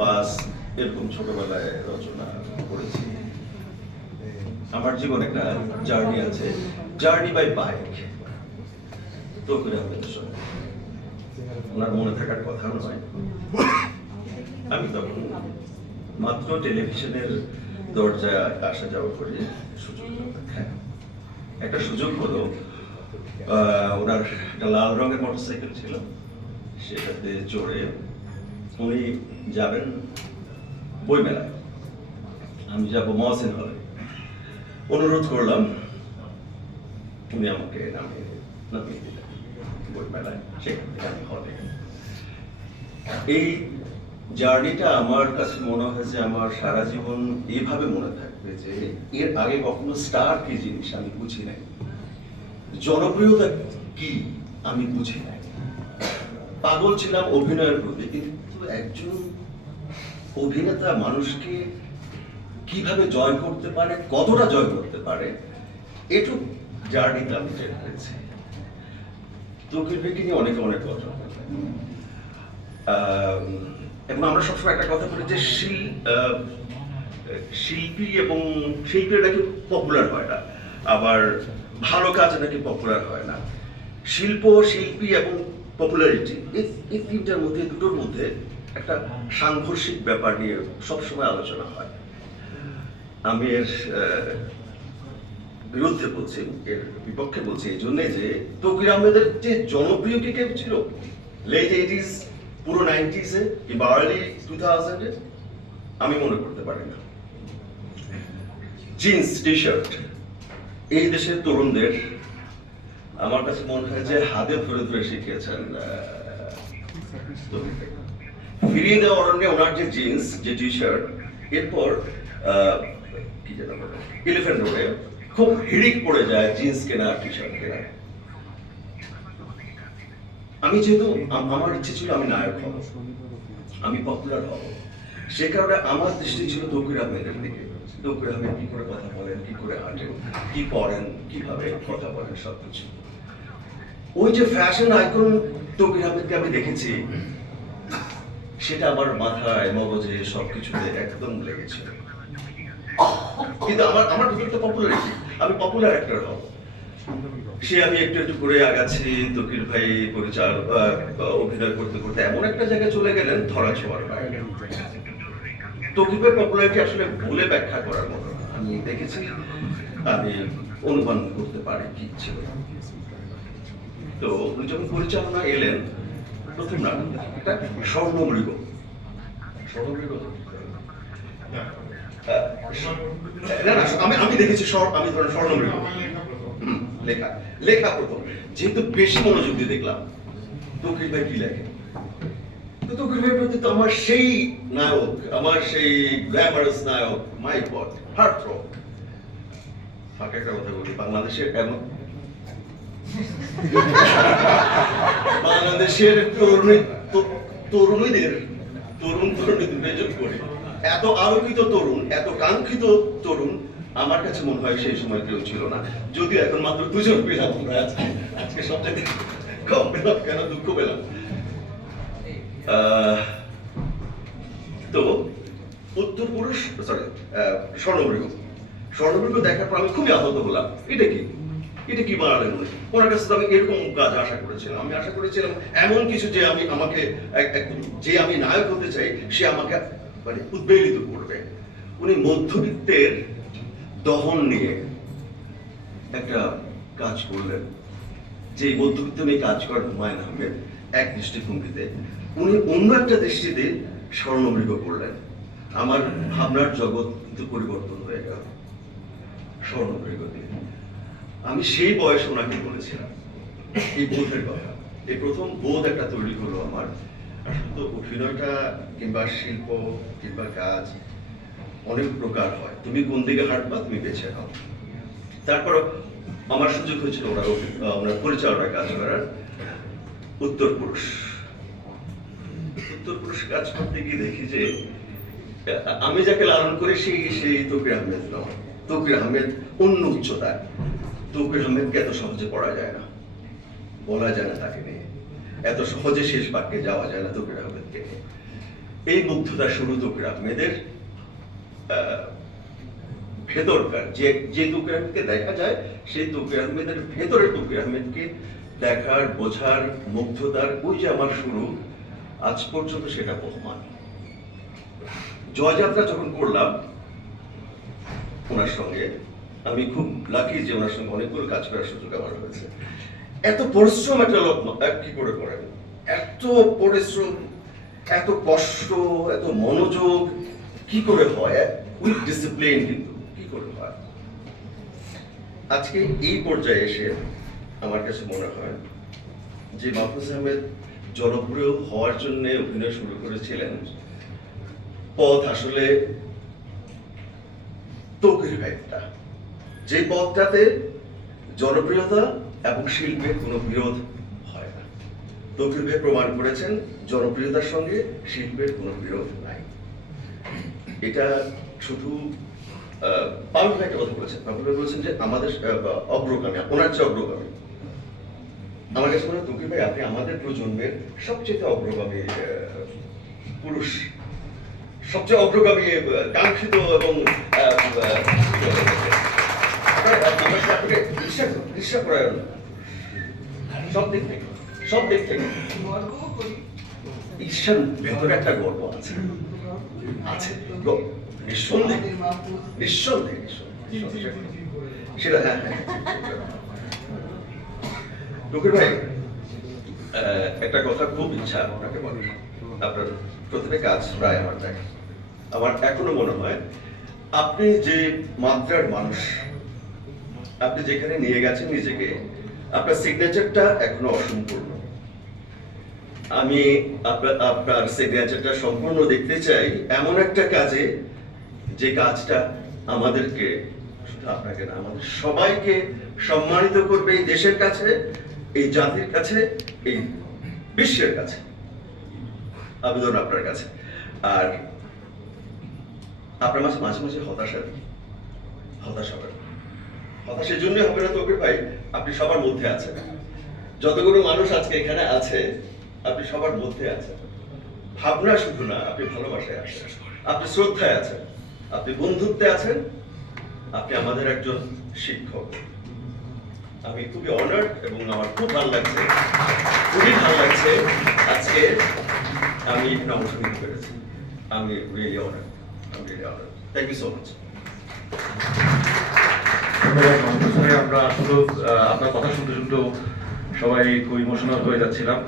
বাস এরকম ছোটবেলায় রচনা করেছি। আমার জীবনে একটা জার্নি আছে, জার্নি বাই বাইক। তৌকির আহমেদের সঙ্গে ওনার মনে থাকার কথা নয়। আমি তখন মাত্র টেলিভিশনের দরজায় আসা যাওয়া করি, সুযোগ হ্যাঁ একটা সুযোগ হলো, ওনার একটা লাল রঙের মোটরসাইকেল ছিল, সেটাতে চড়ে উনি যাবেন বইমেলায়, আমি যাবো মহসিন হলে। অনুরোধ করলাম, উনি আমাকে নামিয়ে দিলেন বইমেলায়, সেখান থেকে আমি হলে। এই জার্নিটা আমার কাছে মনে হয় যে আমার সারা জীবন এইভাবে মনে থাকবে যে এর আগে কখনো স্টার কি জিনিস আমি বুঝি নাই, জনপ্রিয়তা কি আমি বুঝি নাই। পাগল ছিলাম অভিনয়ের প্রতি, কিন্তু একজন অভিনেতা মানুষকে কিভাবে জয় করতে পারে, কতটা জয় করতে পারে, এটুক জার্নিতে আমি টের পেয়েছি। তৌকির ভাইকে নিয়ে অনেক কথা, এবং আমরা সবসময় একটা কথা বলি যে শিল্পী এবং শিল্পীরা নাকি পপুলার হয় না, আবার ভালো কাজ নাকি পপুলার হয় না। শিল্প, শিল্পী এবং পপুলারিটি, এই তিনটার মধ্যে, দুটোর মধ্যে একটা সাংঘর্ষিক ব্যাপার নিয়ে সবসময় আলোচনা হয়। আমি এর বিরুদ্ধে বলছি, এর বিপক্ষে বলছি এই জন্যে যে তৌকির আহমেদের যে জনপ্রিয় কি কেউ ছিল লেট 80s, পুরো 90s কিংবা আর্লি 2000 আমি মনে করতে পারি না। জিন্স টি শার্ট এই দেশের তরুণদের আমার কাছে মনে হয় যে হাতে ধরে ধরে শিখিয়েছেন। ফিরিয়ে দেওয়া অরণ্যে ওনার যে জিন্স, যে টি শার্ট, এরপর কি যেন এলিফ্যান্ট রোডে খুব হিড়িক পড়ে যায় জিন্স কেনা, টি শার্ট কেনা। আমি যেহেতু আমার ইচ্ছে ছিল আমি নায়ক হব, আমি পপুলার হব, সে কারণে আমার দৃষ্টি ছিল তৌকির আহমেদের দিকে। তৌকির আহমেদ কি করে কথা বলেন, কি করে হাঁটেন, কি পড়েন, কিভাবে কথা বলেন, সবকিছু। ওই যে ফ্যাশন আইকন তৌকির আহমেদকে আমি দেখেছি, সেটা আমার মাথায়, মগজে, সবকিছুতে একদম লেগেছিল। কিন্তু আমার ভিতরে তো পপুলারিটি, আমি পপুলার অ্যাক্টর হব, সে আমি একটু একটু করে আগাচ্ছি। তৌকির ভাই অভিনয় করতে করতে এমন একটা জায়গায় চলে গেলেন ধরা ছোঁয়ার বাইরে। তৌকির ভাই পপুলারিটি আসলে বলে ব্যাখ্যা করার মতো না। আমি দেখেছি, আমি অনুমান করতে পারি কি ছিল। তো উনি যখন পরিচালনা এলেন, প্রথম নাটক একটা স্বর্ণমৃগ, আমি দেখেছি, আমি ধরেন স্বর্ণমৃগ লেখা প্রথম, যেহেতু বেশি মনোযোগ দিয়ে দেখলাম তৌকির ভাই কি লেখে। তো তৌকির ভাইয়ের প্রতি তো আমার সেই নায়ক, আমার সেই গ্ল্যামারাস নায়ক, মাই গড, হার্ট থ্রব। ফাঁকা একটা কথা বলি, বাংলাদেশের তরুণীদের বিবেচনা করে এত আলোকিত তরুণ, এত কাঙ্ক্ষিত তরুণ আমার কাছে মনে হয় সেই সময় কেউ ছিল না। যদিও এখন মাত্র দুজন পেলাম আমরা, আজকে সবচেয়ে কম পেলাম, কেন দুঃখ পেলাম। তো উত্তর পুরুষ, স্বর্ণমৃগ দেখার পর আমি খুবই আহত হলাম। এটা কি বানালেন উনি? ওনার কাছে তো আমি এরকম কাজ আশা করেছিলাম। আমি আশা করেছিলাম এমন কিছু যে আমাকে যে আমি নায়ক হতে চাই সে আমাকে মানে উদ্বেলিত করবে। উনি মধ্যবিত্তের দহন নিয়ে একটা কাজ করলেন, যে মধ্যবিত্ত নিয়ে কাজ করেন হুমায়ুন আহমেদ এক দৃষ্টিভঙ্গিতে, উনি অন্য একটা দৃষ্টিতে স্বর্ণমৃগ করলেন। আমার ভাবনার জগৎ কিন্তু পরিবর্তন হয়ে গেল স্বর্ণমৃগ দিয়ে। আমি সেই বয়সে ওনাকে বলেছিলাম এই বোধের কথা, এই প্রথম বোধ একটা তৈরি হলো আমার। আসলে তো অভিনয়টা কিংবা শিল্প কিংবা কাজ অনেক প্রকার হয়, তুমি কোন দিকে হাঁটবা তুমি বেছে নাও। তারপর আমার সুযোগ হয়েছিল ওনার পরিচালনায় কাজ করার। উত্তর পুরুষ কাজ করতে গিয়ে দেখি যে আমি যাকে লালন করি সেই তৌকির আহমেদ নয়। তৌকির আহমেদ অন্য উচ্চতায়। তৌকির আহমেদকে এত সহজে পড়া যায় না, বলা যায় না তাকে নিয়ে, এত সহজে শেষ বাক্যে যাওয়া যায় না তৌকির আহমেদকে নিয়ে। এই মুগ্ধতা শুরু তৌকির আহমেদের ভেতরকার যে তৌকির আহমেদকে দেখা যায় সেই তৌকির আহমেদের ভেতরের তৌকির আহমেদকে দেখার, বোঝার, মুগ্ধতার ওই যে আমার শুরু, আজ পর্যন্ত সেটা বহমান। জয়যাত্রা যখন করলাম ওনার সঙ্গে, আমি খুব লাকি যে ওনার সঙ্গে অনেকগুলো কাজ করার সুযোগ আমার হয়েছে। এত পরিশ্রম একটা লোক কি করে করেন, এত পরিশ্রম, এত কষ্ট, এত মনোযোগ কি করে হয়, উইথ ডিসিপ্লিন, কিন্তু কি করে হয়। আজকে এই পর্যায়ে এসে আমার কাছে মনে হয় যে মাহফুজ আহমেদ জনপ্রিয় হওয়ার জন্য অভিনয় শুরু করেছিলেন, পথ আসলে তৌকির ভাইটা, যে পথটাতে জনপ্রিয়তা এবং শিল্পের কোনো বিরোধ হয় না। তৌকির ভাই প্রমাণ করেছেন জনপ্রিয়তার সঙ্গে শিল্পের কোনো বিরোধ নাই। এটা শুধু পাবল ভাই একটা কথা বলেছেন, পাবল ভাই বলেছেন যে আমাদের অগ্রগামী, ওনার চেয়ে অগ্রগামী। আমার কাছে মনে হয় তৌকির ভাই আপনি আমাদের প্রজন্মের সবচেয়ে অগ্রগামী পুরুষ, সবচেয়ে অগ্রগামী, কাঙ্ক্ষিত এবং ঈর্ষা করার সব দিক থেকে ঈর্ষার ভেতরে একটা গর্ব আছে, নিঃসন্দেহে সেটা। হ্যাঁ, তৌকির ভাই, একটা কথা খুব ইচ্ছা আপনাকে বলি, আপনার প্রতিটা কাজ প্রায় আমার দেখা, আমার এখনো মনে হয় আপনি যে মাত্রার মানুষ, আপনি যেখানে নিয়ে গেছেন নিজেকে, আপনার সিগনেচারটা এখনো অসম্পূর্ণ। আমি আপনার সিগনেচারটা সম্পূর্ণ দেখতে চাই এমন একটা কাজে, যে কাজটা আমাদেরকে, শুধু আপনাকে না, আমাদের সবাইকে সম্মানিত করবে এই দেশের কাছে, এই জাতির কাছে, এই বিশ্বের কাছে। আবেদন আপনার কাছে। আর আপনার মাঝে মাঝে মাঝে হতাশা হবে, হতাশার জন্য হবে না তৌকির ভাই, আপনি সবার মধ্যে আছেন। যতগুলো মানুষ আজকে এখানে আছে, আপনি সবার মধ্যে আছেন। ভাবনা শুধু না, আপনি ভালোবাসায় আছেন, আপনি শ্রদ্ধায় আছেন, আপনি বন্ধুত্বে আছেন, আপনি আমাদের একজন শিক্ষক। আমি খুবই অনার্ড এবং আমার খুবই ভালো লাগছে আজকে আমি এখানে অংশ নিতে পেরেছি। আমি really honoured, thank you so much. আমরা আসলে আপনার কথা শুনতে সবাই খুব ইমোশনাল হয়ে যাচ্ছিলাম।